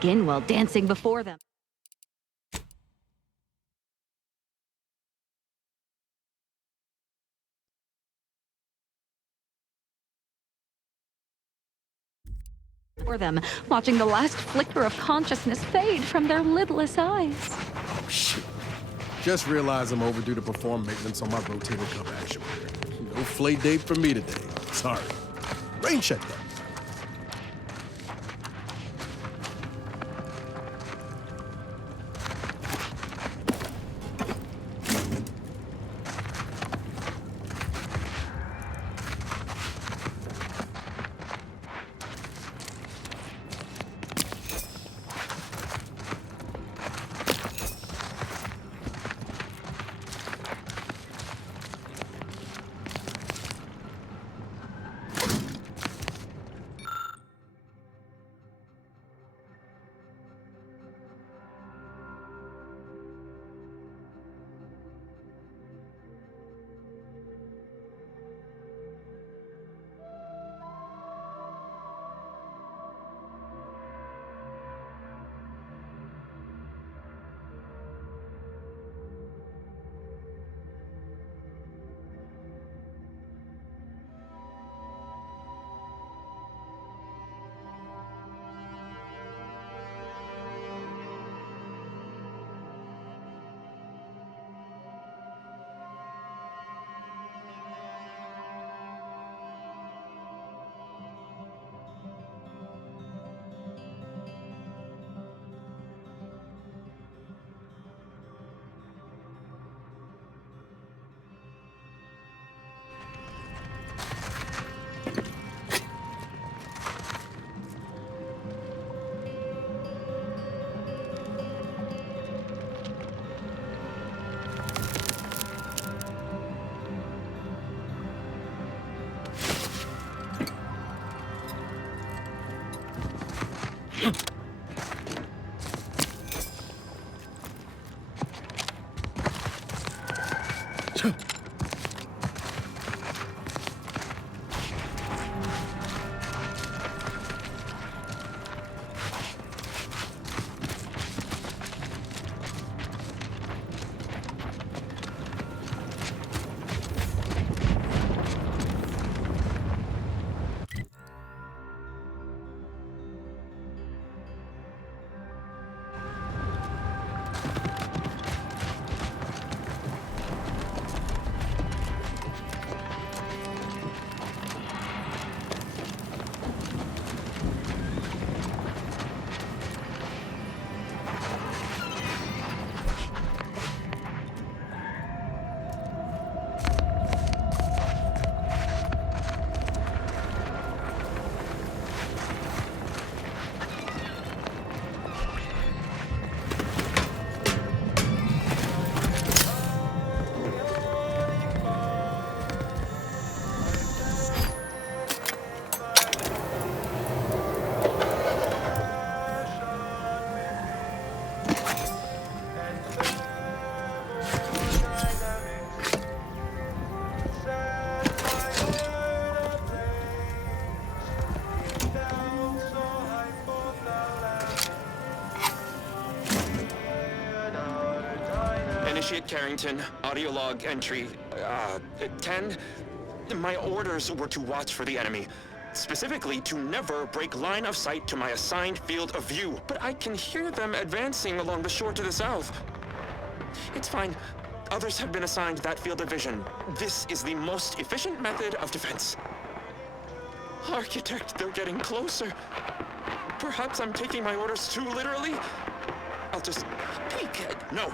skin while dancing before them. For them, watching the last flicker of consciousness fade from their lidless eyes. Oh, shit. Just realized I'm overdue to perform maintenance on my rotator cuff actuator. No flay date for me today. Sorry. Rain check though. Initiate Carrington, audio log entry, 10. My orders were to watch for the enemy. Specifically, to never break line of sight to my assigned field of view. But I can hear them advancing along the shore to the south. It's fine. Others have been assigned that field of vision. This is the most efficient method of defense. Architect, they're getting closer. Perhaps I'm taking my orders too literally. I'll just tweak it. No.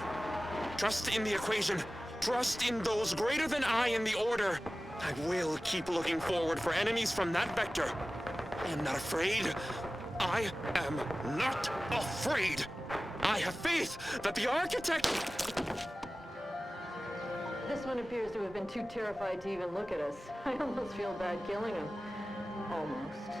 Trust in the equation. Trust in those greater than I in the order. I will keep looking forward for enemies from that vector. I am not afraid. I am not afraid. I have faith that the architect... This one appears to have been too terrified to even look at us. I almost feel bad killing him. Almost.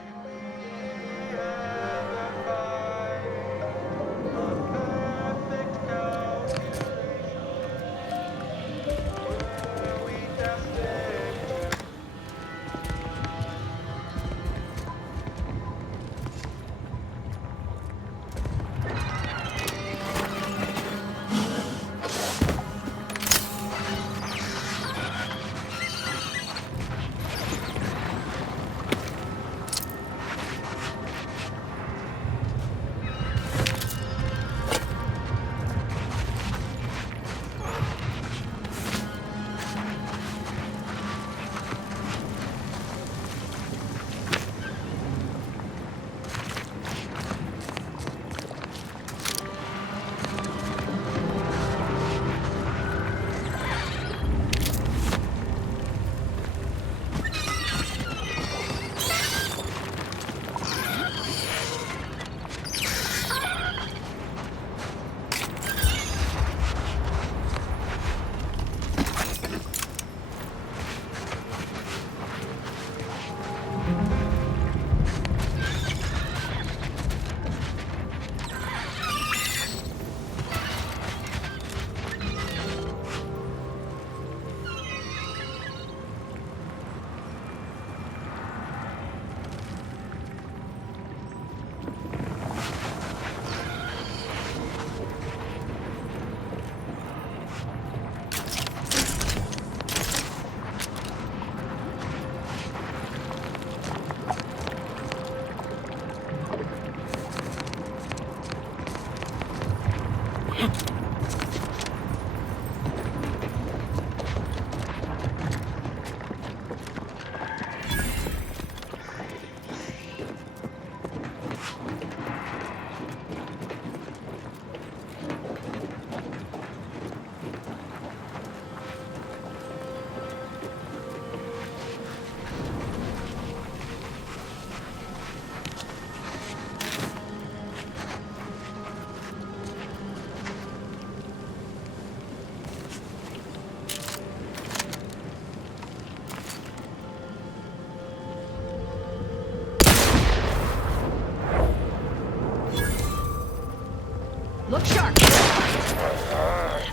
Look sharp.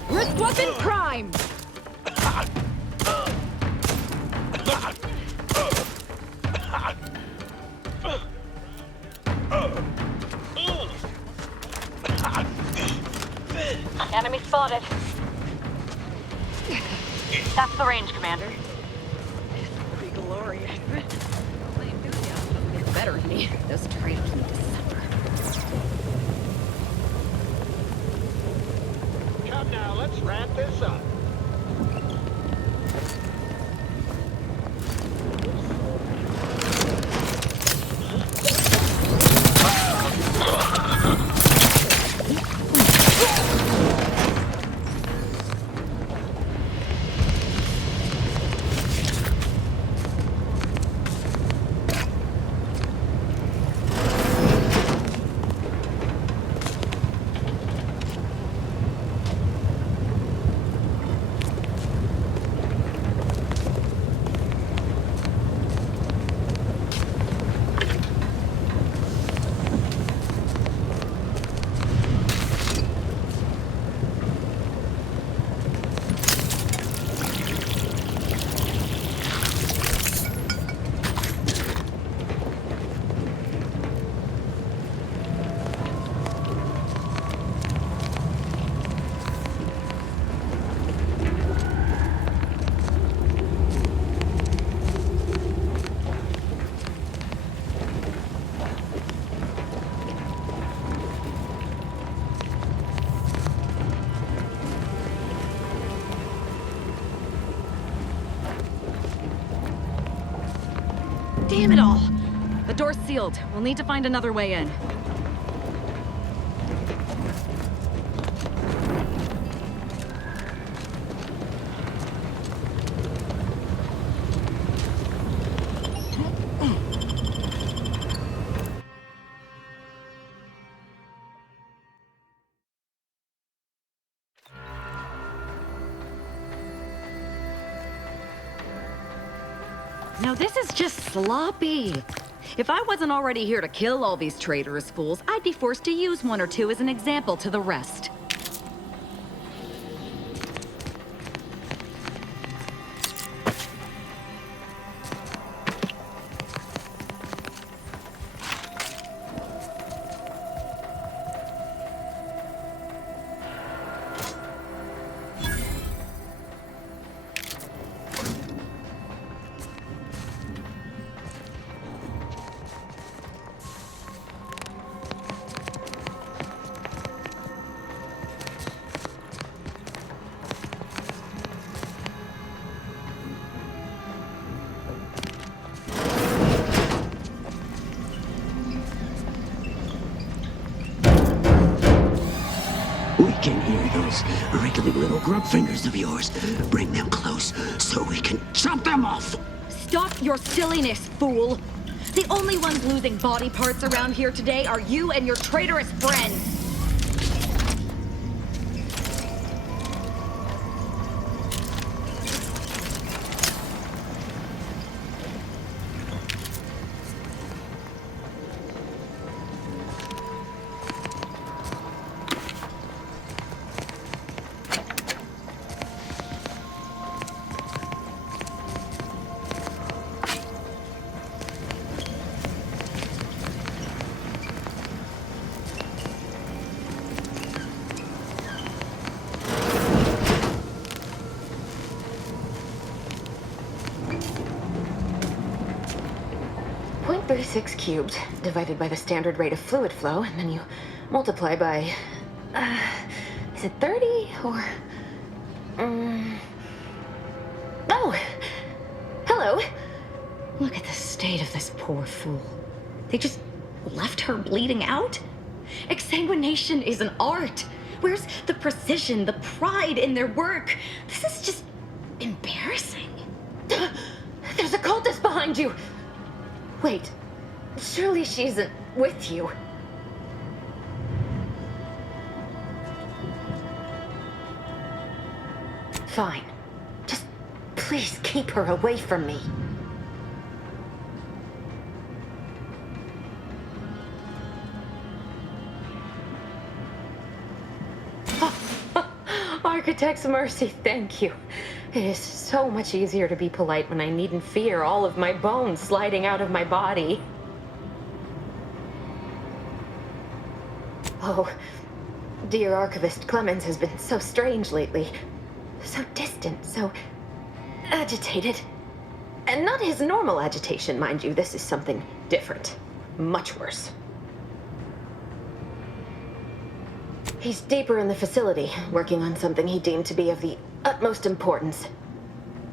Wrist weapon prime. Enemy spotted. That's the range, Commander. Be glorious. My enthusiasm gets better than me. Those traitors need to suffer. Come now, let's wrap this up. Damn it all! The door's sealed. We'll need to find another way in. Now this is just sloppy. If I wasn't already here to kill all these traitorous fools, I'd be forced to use one or two as an example to the rest. We can hear those wriggling little grub fingers of yours. Bring them close so we can chop them off. Stop your silliness, fool! The only ones losing body parts around here today are you and your traitorous friends! .36 cubed divided by the standard rate of fluid flow, and then you multiply by, is it 30 or, oh, hello. Look at the state of this poor fool. They just left her bleeding out? Exsanguination is an art. Where's the precision, the pride in their work? This is just embarrassing. There's a cultist behind you. Wait, surely she isn't with you. Fine. Just please keep her away from me. Architect's mercy, thank you. It is so much easier to be polite when I needn't fear all of my bones sliding out of my body. Oh, dear Archivist Clemens has been so strange lately. So distant, so agitated. And not his normal agitation, mind you. This is something different. Much worse. He's deeper in the facility, working on something he deemed to be of the utmost importance.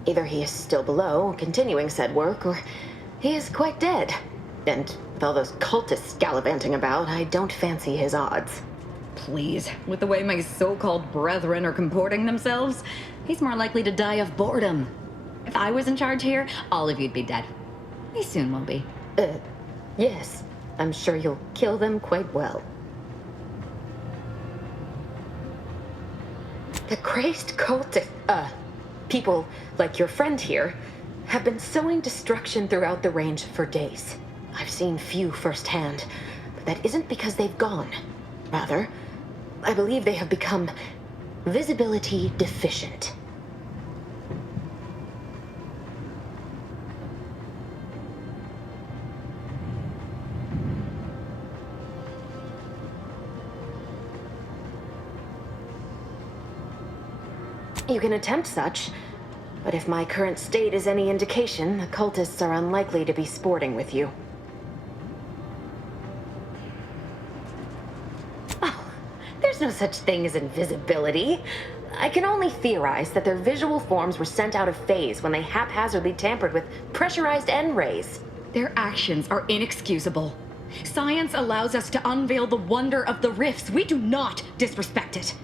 Either he is still below, continuing said work, or he is quite dead. And with all those cultists gallivanting about, I don't fancy his odds. Please, with the way my so-called brethren are comporting themselves, he's more likely to die of boredom. If I was in charge here, all of you'd be dead. He soon will be. Yes. I'm sure you'll kill them quite well. The crazed cultist, people like your friend here, have been sowing destruction throughout the range for days. I've seen few firsthand, but that isn't because they've gone. Rather, I believe they have become visibility deficient. You can attempt such, but if my current state is any indication, the cultists are unlikely to be sporting with you. Oh, there's no such thing as invisibility. I can only theorize that their visual forms were sent out of phase when they haphazardly tampered with pressurized N-rays. Their actions are inexcusable. Science allows us to unveil the wonder of the rifts. We do not disrespect it.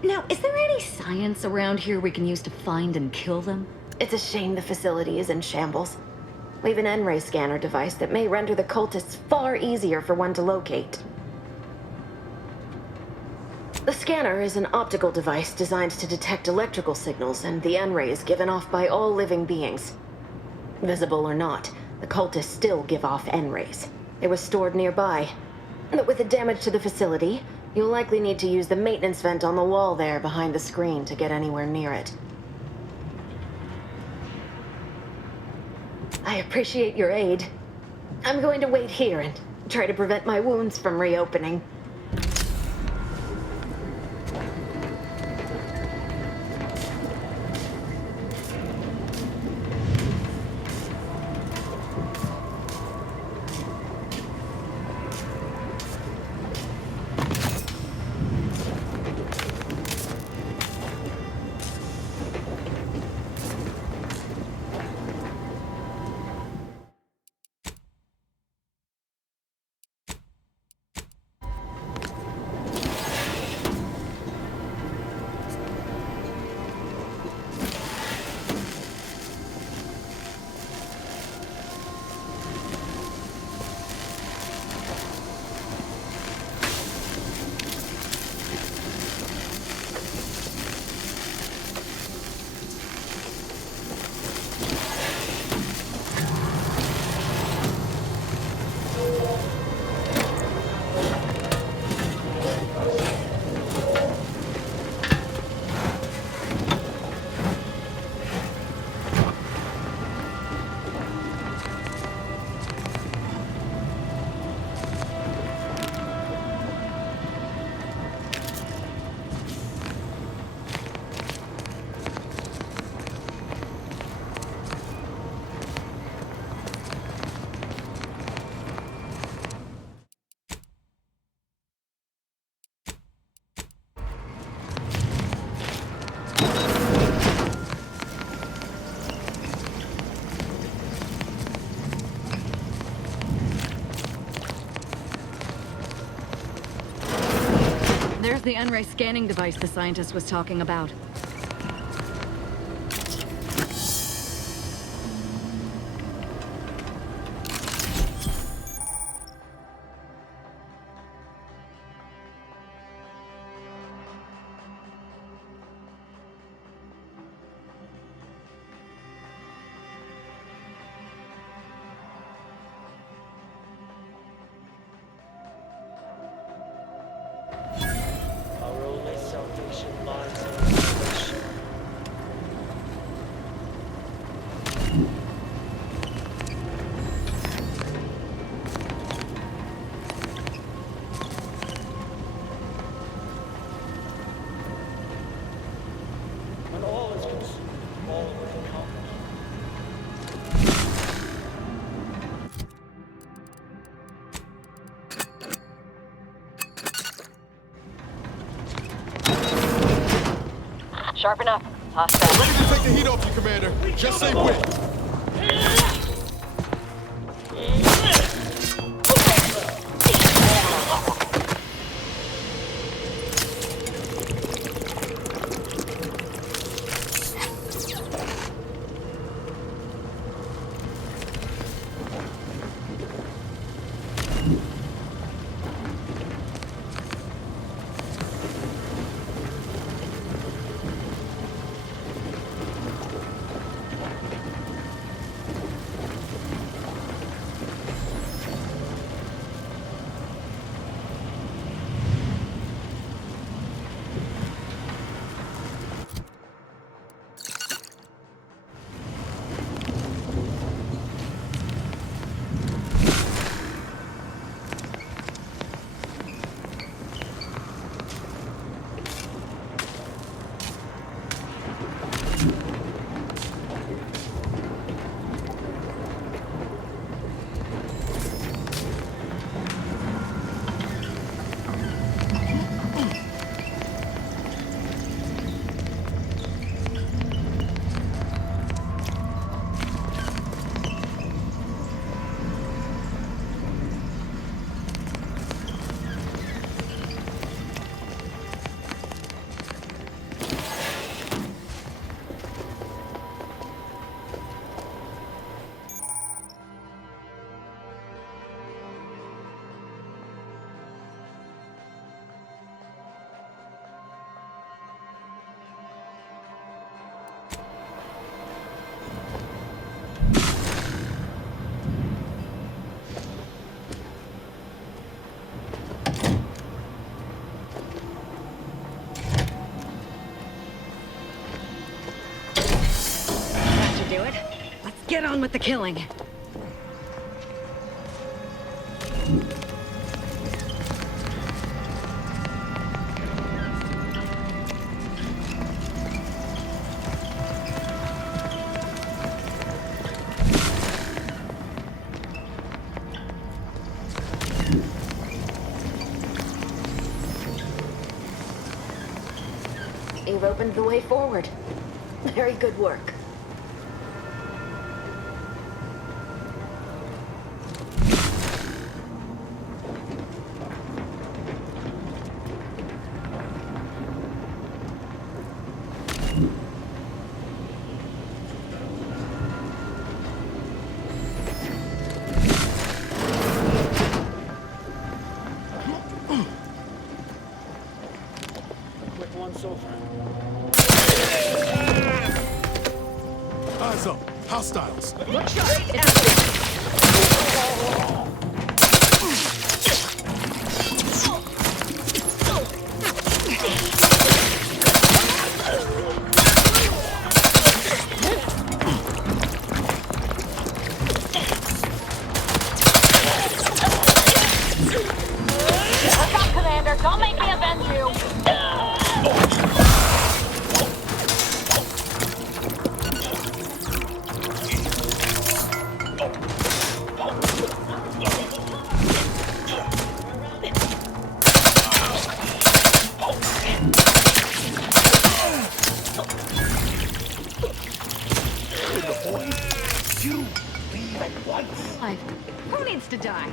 Now, is there any science around here we can use to find and kill them? It's a shame the facility is in shambles. We have an N-ray scanner device that may render the cultists far easier for one to locate. The scanner is an optical device designed to detect electrical signals and the N-rays given off by all living beings. Visible or not, the cultists still give off N-rays. It was stored nearby. But with the damage to the facility, you'll likely need to use the maintenance vent on the wall there behind the screen to get anywhere near it. I appreciate your aid. I'm going to wait here and try to prevent my wounds from reopening. There's the N-ray scanning device the scientist was talking about. Our only son. salvation lies in salvation. When all is consumed, all is accomplished. Sharpen up. Hostile. Ready to take the heat off you, Commander. Just say when. Get on with the killing. You've opened the way forward. Very good work. Quick once over. Eyes up. Hostiles. Look up, Commander. Don't make me avenge you. Alive. Who needs to die?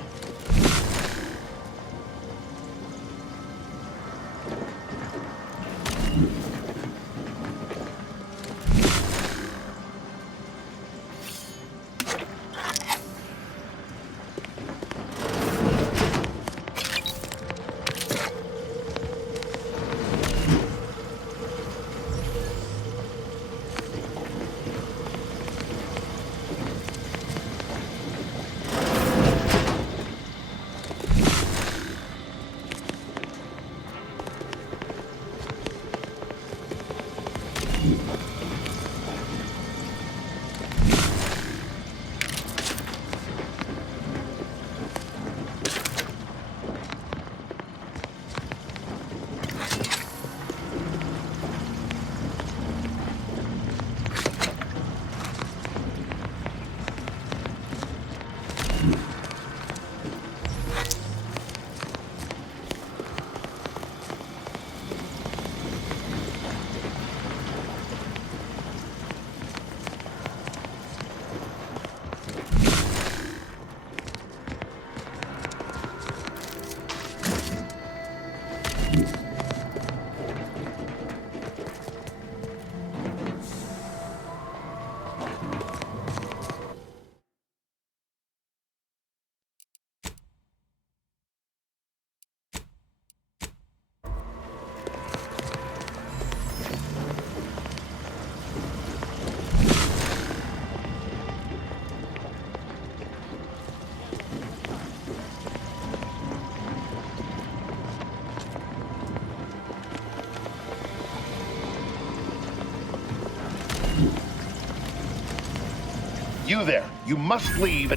You there, you must leave.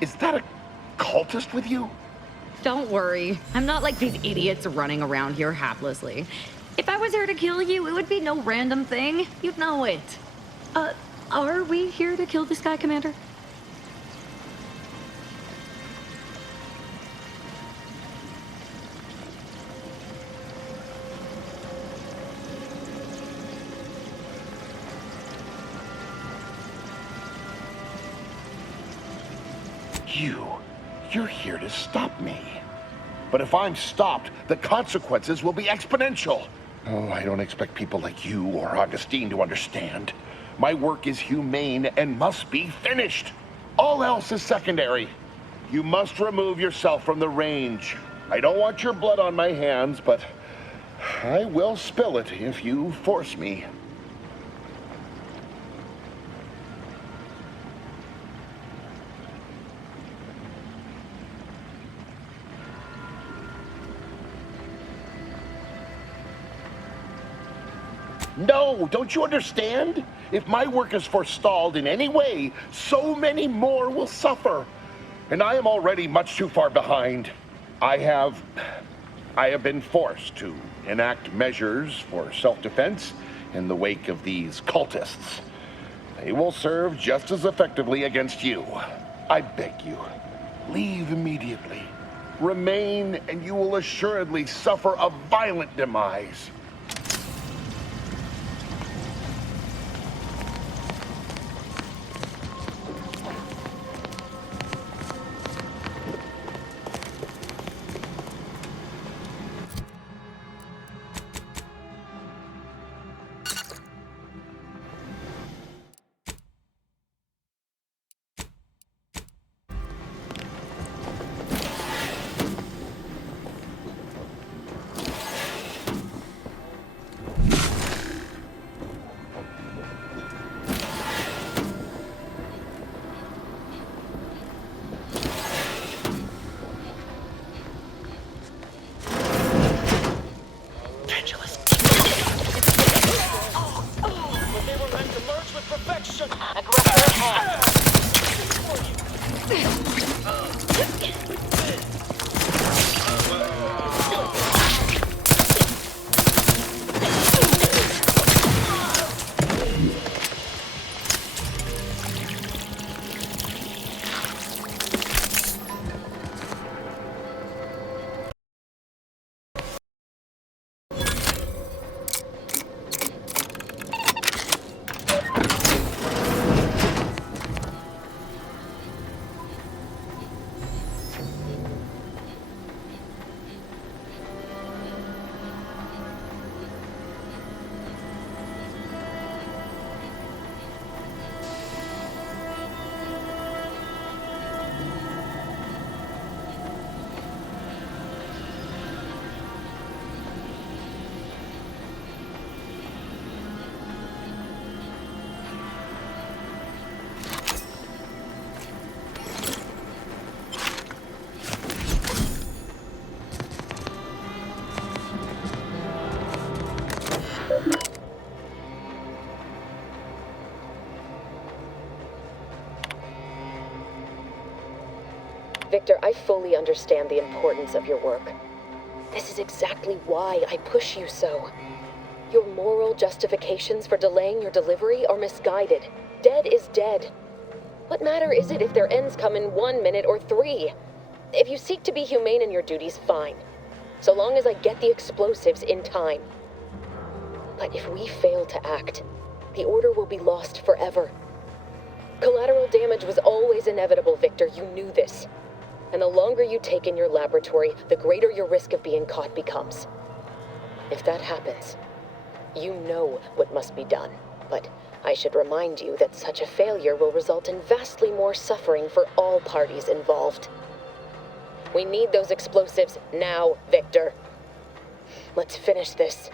Is that a cultist with you? Don't worry. I'm not like these idiots running around here haplessly. If I was here to kill you, it would be no random thing. You'd know it. Are we here to kill this guy, Commander? You're here to stop me. But if I'm stopped, the consequences will be exponential. Oh, I don't expect people like you or Augustine to understand. My work is humane and must be finished. All else is secondary. You must remove yourself from the range. I don't want your blood on my hands, but I will spill it if you force me. No, don't you understand? If my work is forestalled in any way, so many more will suffer. And I am already much too far behind. I have been forced to enact measures for self-defense in the wake of these cultists. They will serve just as effectively against you. I beg you, leave immediately. Remain, and you will assuredly suffer a violent demise. Victor, I fully understand the importance of your work. This is exactly why I push you so. Your moral justifications for delaying your delivery are misguided. Dead is dead. What matter is it if their ends come in 1 minute or 3? If you seek to be humane in your duties, fine. So long as I get the explosives in time. But if we fail to act, the order will be lost forever. Collateral damage was always inevitable, Victor. You knew this. And the longer you take in your laboratory, the greater your risk of being caught becomes. If that happens, you know what must be done. But I should remind you that such a failure will result in vastly more suffering for all parties involved. We need those explosives now, Victor. Let's finish this.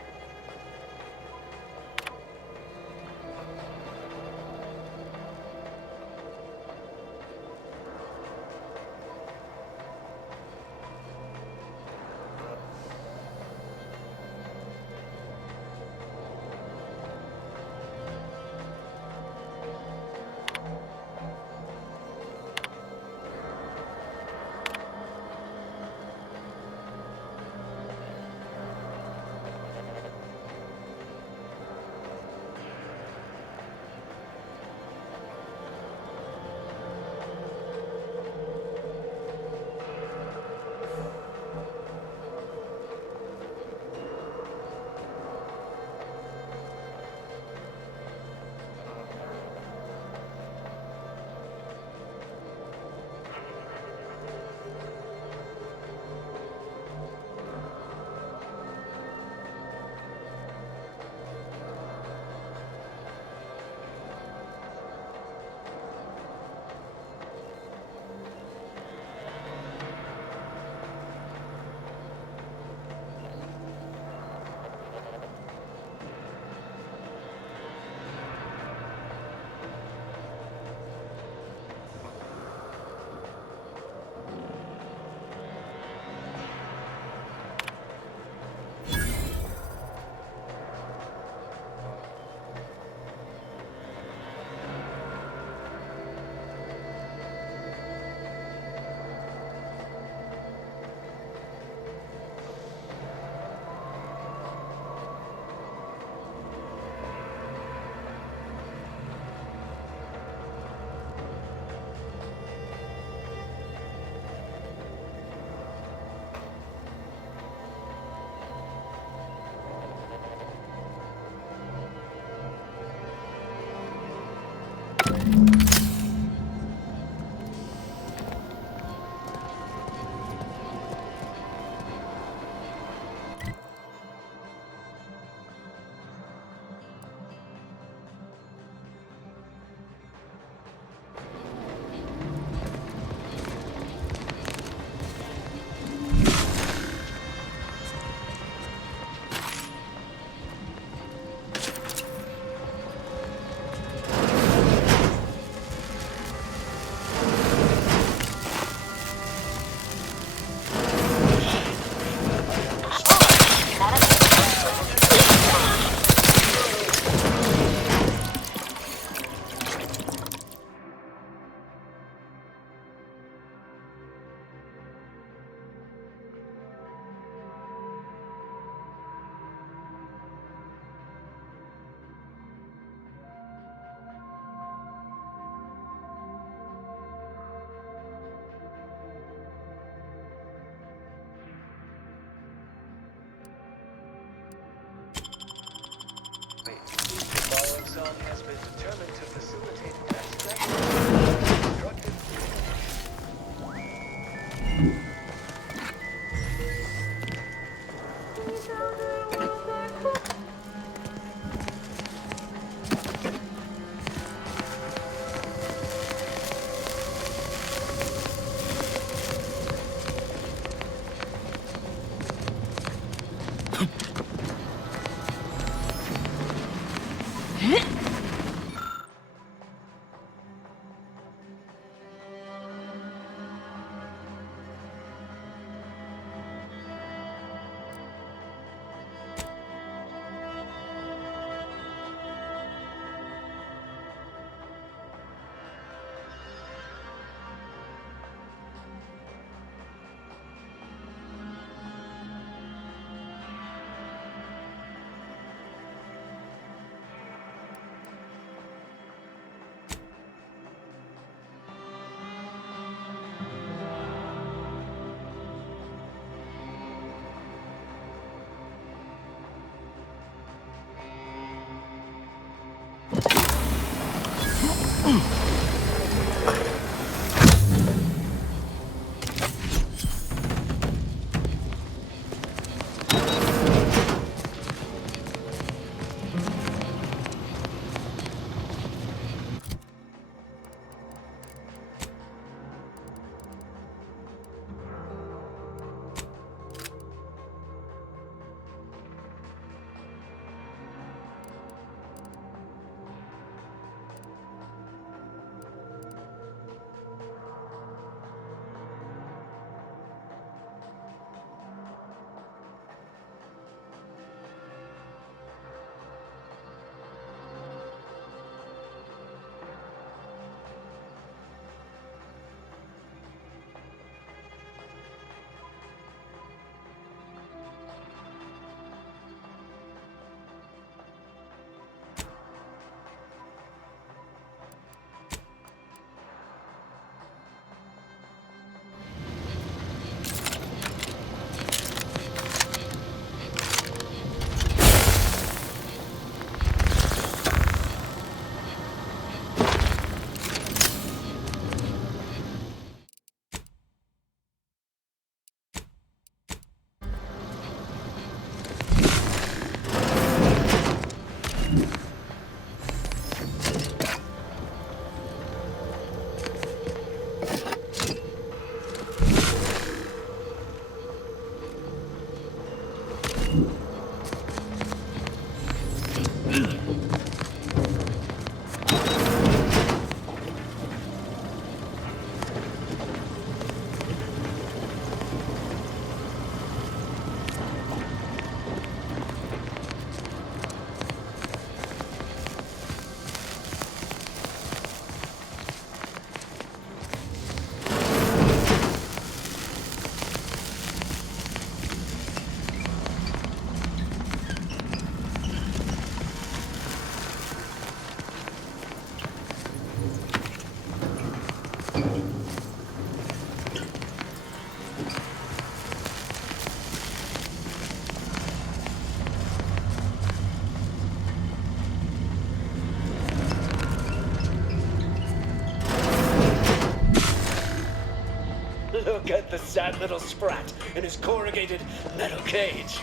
Look at the sad little sprat in his corrugated metal cage.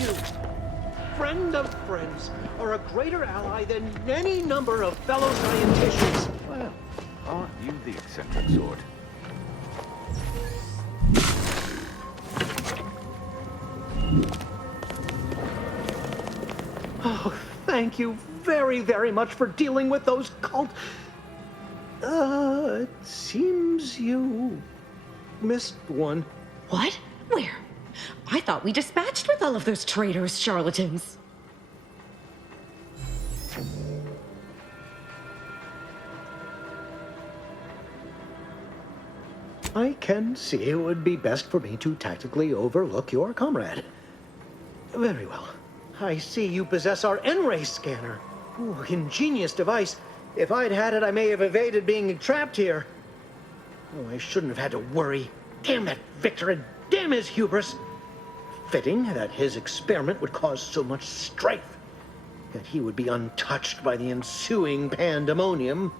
You, friend of friends, are a greater ally than any number of fellow scienticians. Well, aren't you the eccentric sort? Oh, thank you very, very much for dealing with those cult... it seems you missed one. What? Where? I thought we dispatched with all of those traitors, charlatans. I can see it would be best for me to tactically overlook your comrade. Very well. I see you possess our N-ray scanner. Ooh, ingenious device. If I'd had it, I may have evaded being trapped here. Oh, I shouldn't have had to worry. Damn that Victor and damn his hubris. Fitting that his experiment would cause so much strife, that he would be untouched by the ensuing pandemonium.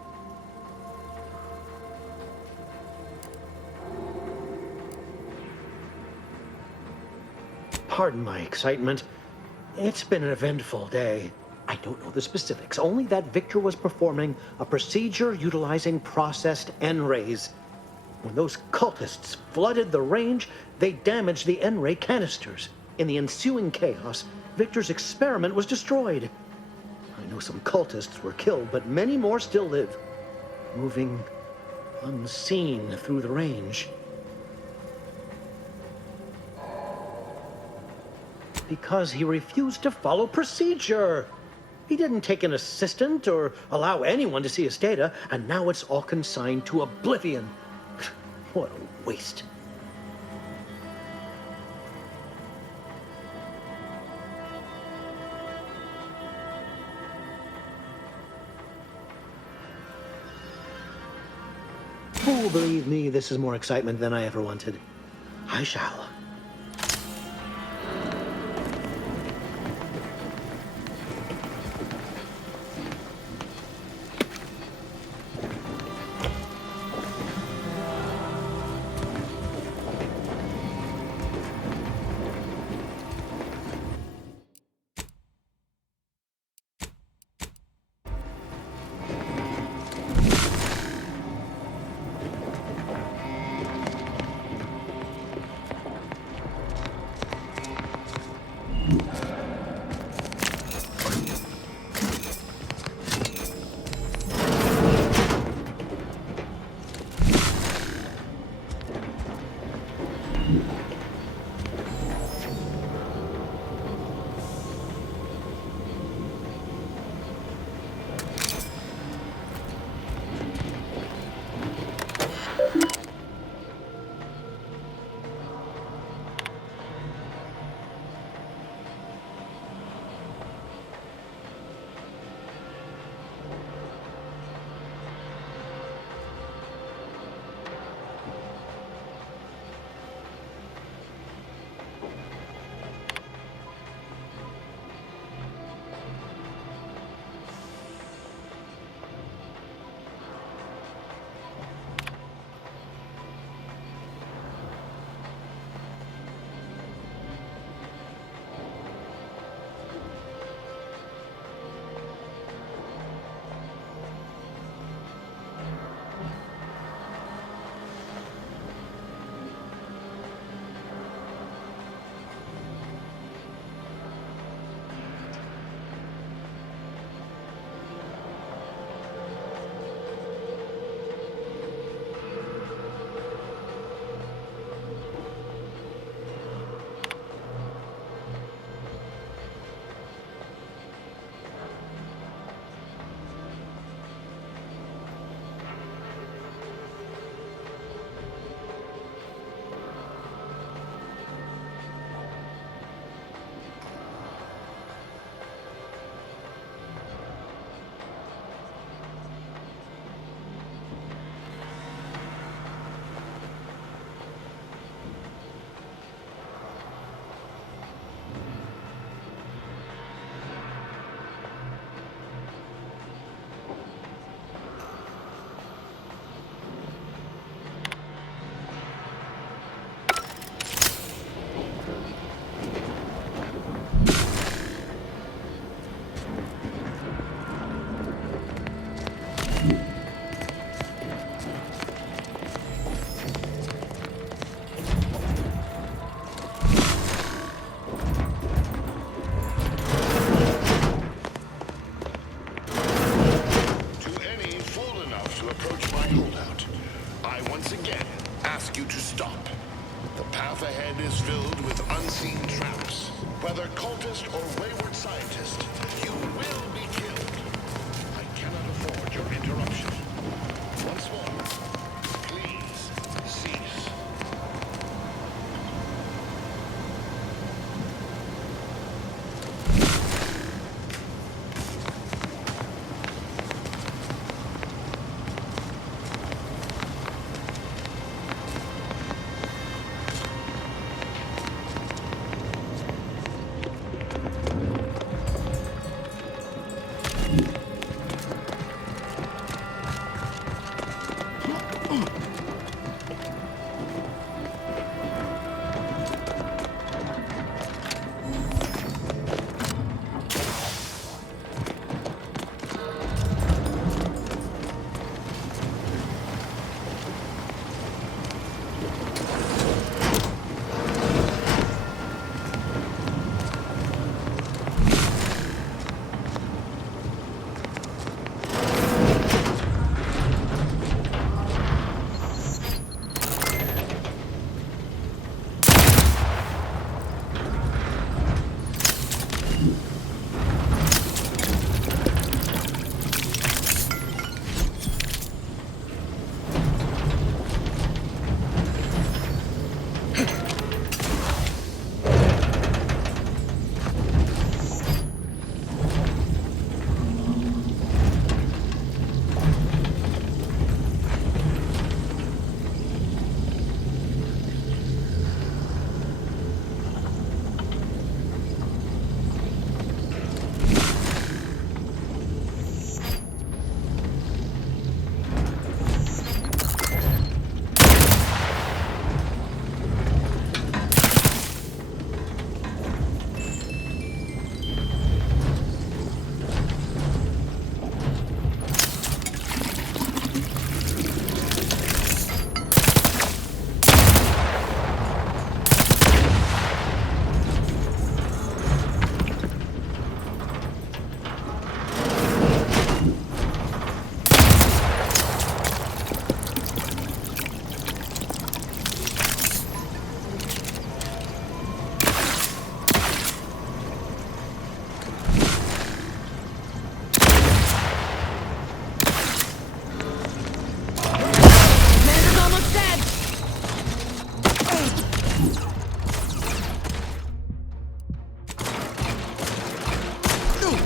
Pardon my excitement. It's been an eventful day. I don't know the specifics, only that Victor was performing a procedure utilizing processed N-rays. When those cultists flooded the range, they damaged the N-ray canisters. In the ensuing chaos, Victor's experiment was destroyed. I know some cultists were killed, but many more still live, moving unseen through the range. Because he refused to follow procedure. He didn't take an assistant or allow anyone to see his data, and now it's all consigned to oblivion. What a waste. Oh, believe me, this is more excitement than I ever wanted. I shall. Whether cultist or wayward scientist, you will be killed. I cannot afford your interruption. Once more, please cease.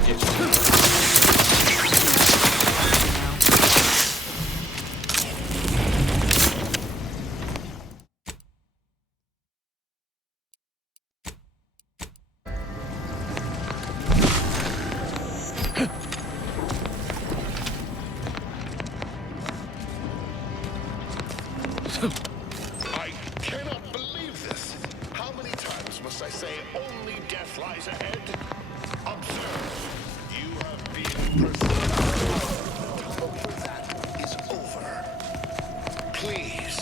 I cannot believe this. How many times must I say only death lies ahead? Observe. You have been preserved. The time for that is over. Please.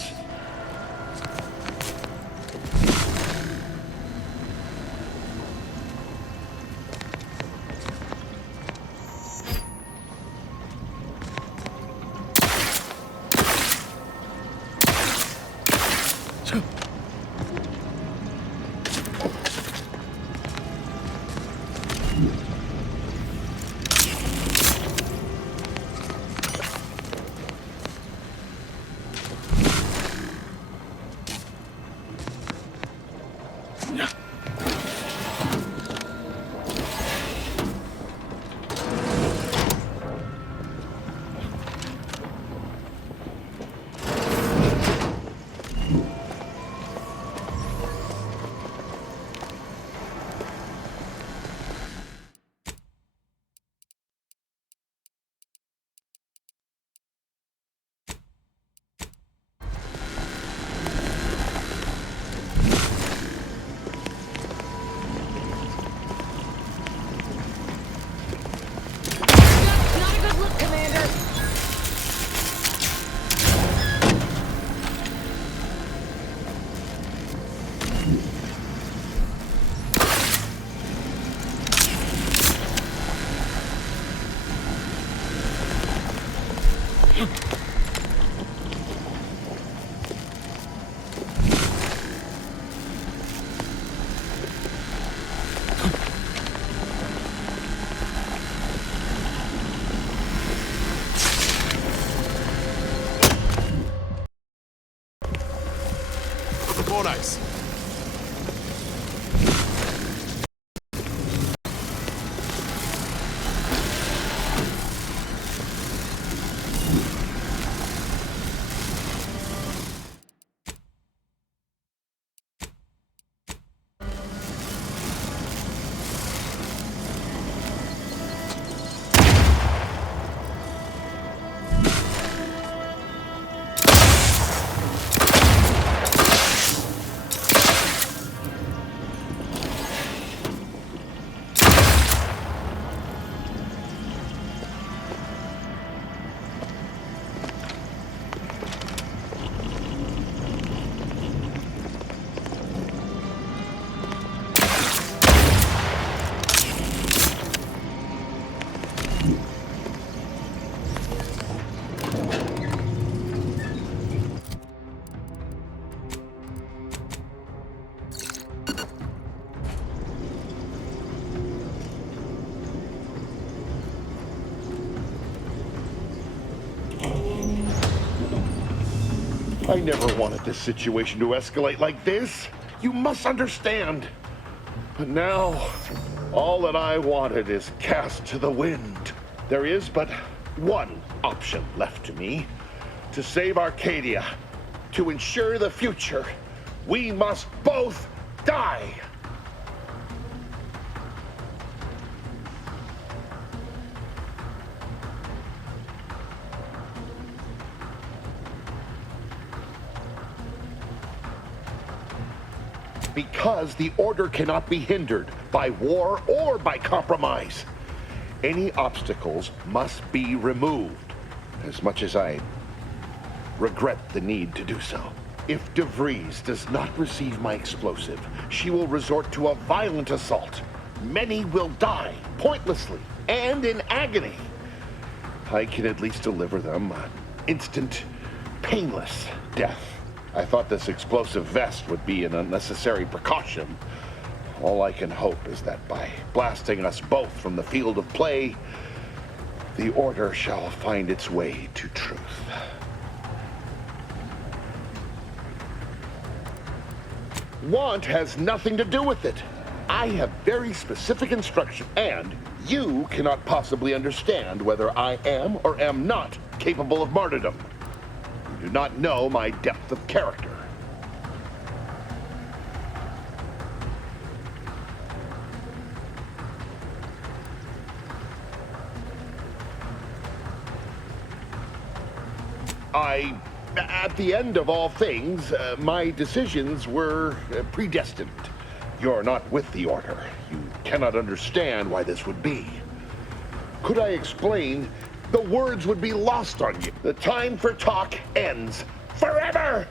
More nice. I never wanted this situation to escalate like this. You must understand. But now, all that I wanted is cast to the wind. There is but one option left to me. To save Arcadia, to ensure the future, we must both die. Because the order cannot be hindered by war or by compromise. Any obstacles must be removed, as much as I regret the need to do so. If DeVries does not receive my explosive, she will resort to a violent assault. Many will die, pointlessly, and in agony. I can at least deliver them an instant, painless death. I thought this explosive vest would be an unnecessary precaution. All I can hope is that by blasting us both from the field of play, the order shall find its way to truth. Want has nothing to do with it. I have very specific instruction, and you cannot possibly understand whether I am or am not capable of martyrdom. You do not know my depth of character. At the end of all things, my decisions were predestined. You're not with the Order. You cannot understand why this would be. Could I explain, the words would be lost on you. The time for talk ends forever!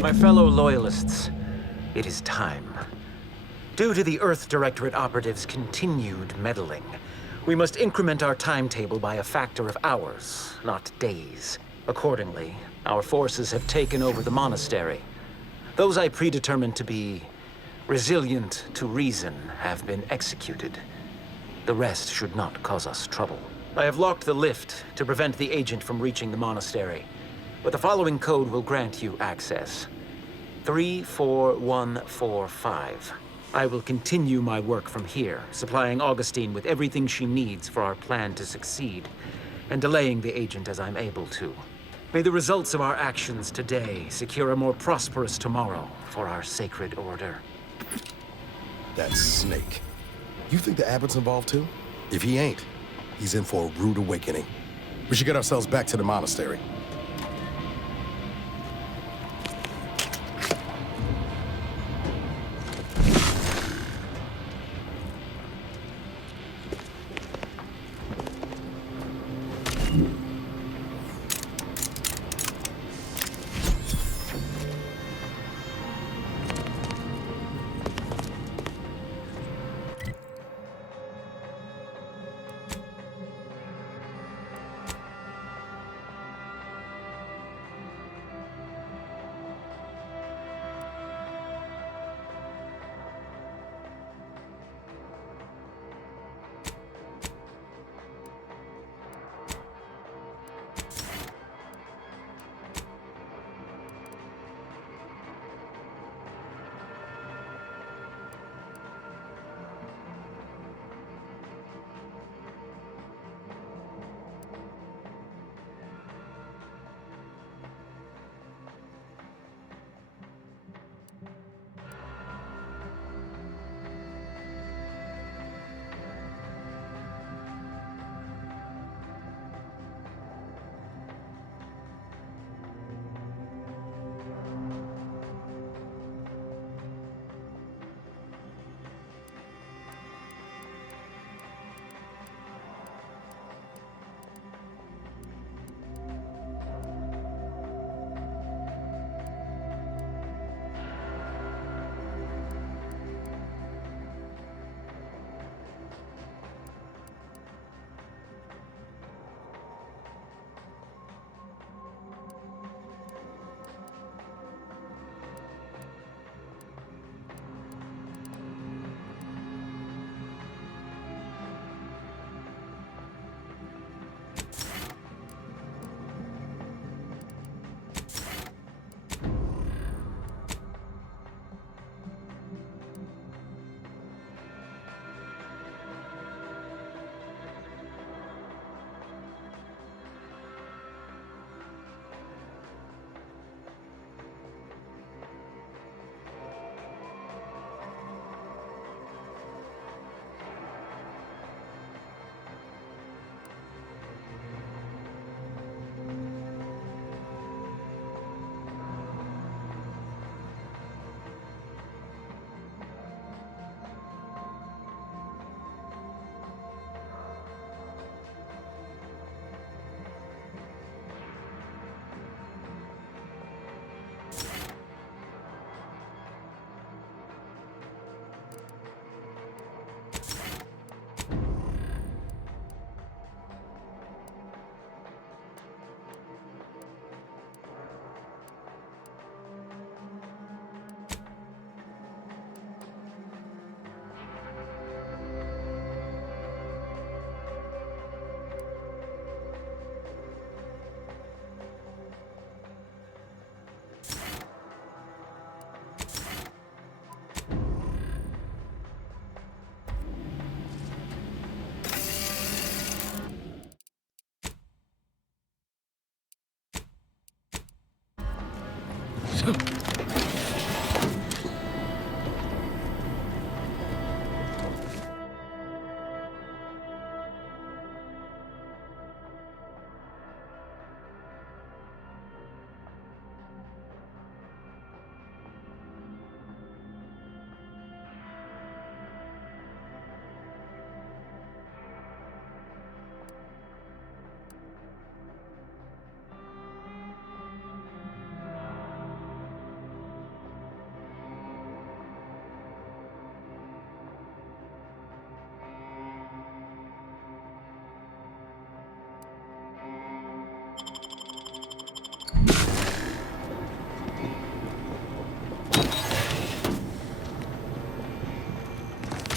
My fellow Loyalists, it is time. Due to the Earth Directorate operatives' continued meddling, we must increment our timetable by a factor of hours, not days. Accordingly, our forces have taken over the monastery. Those I predetermined to be resilient to reason have been executed. The rest should not cause us trouble. I have locked the lift to prevent the agent from reaching the monastery, but the following code will grant you access. 34145. I will continue my work from here, supplying Augustine with everything she needs for our plan to succeed, and delaying the agent as I'm able to. May the results of our actions today secure a more prosperous tomorrow for our sacred order. That snake. You think the Abbot's involved too? If he ain't, he's in for a rude awakening. We should get ourselves back to the monastery.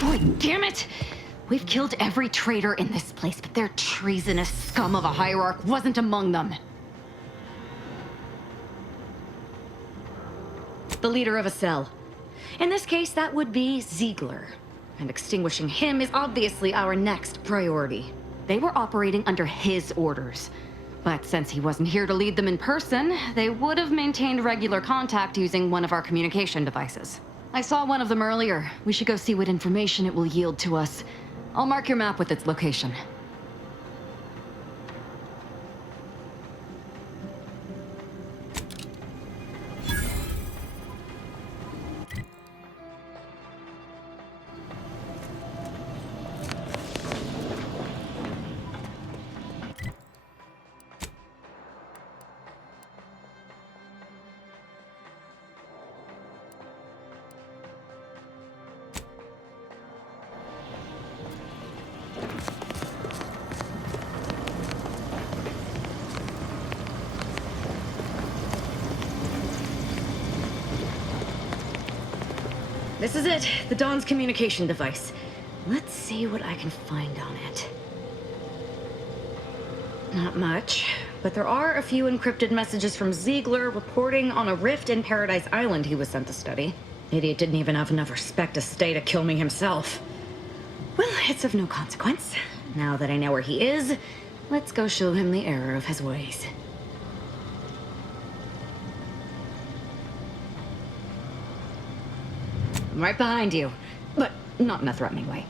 Boy, damn it! We've killed every traitor in this place, but their treasonous scum of a hierarch wasn't among them. The leader of a cell. In this case, that would be Ziegler. And extinguishing him is obviously our next priority. They were operating under his orders. But since he wasn't here to lead them in person, they would have maintained regular contact using one of our communication devices. I saw one of them earlier. We should go see what information it will yield to us. I'll mark your map with its location. This is it, the Dawn's communication device. Let's see what I can find on it. Not much, but there are a few encrypted messages from Ziegler reporting on a rift in Paradise Island he was sent to study. Idiot didn't even have enough respect to stay to kill me himself. Well, it's of no consequence. Now that I know where he is, let's go show him the error of his ways. I'm right behind you, but not in a threatening way.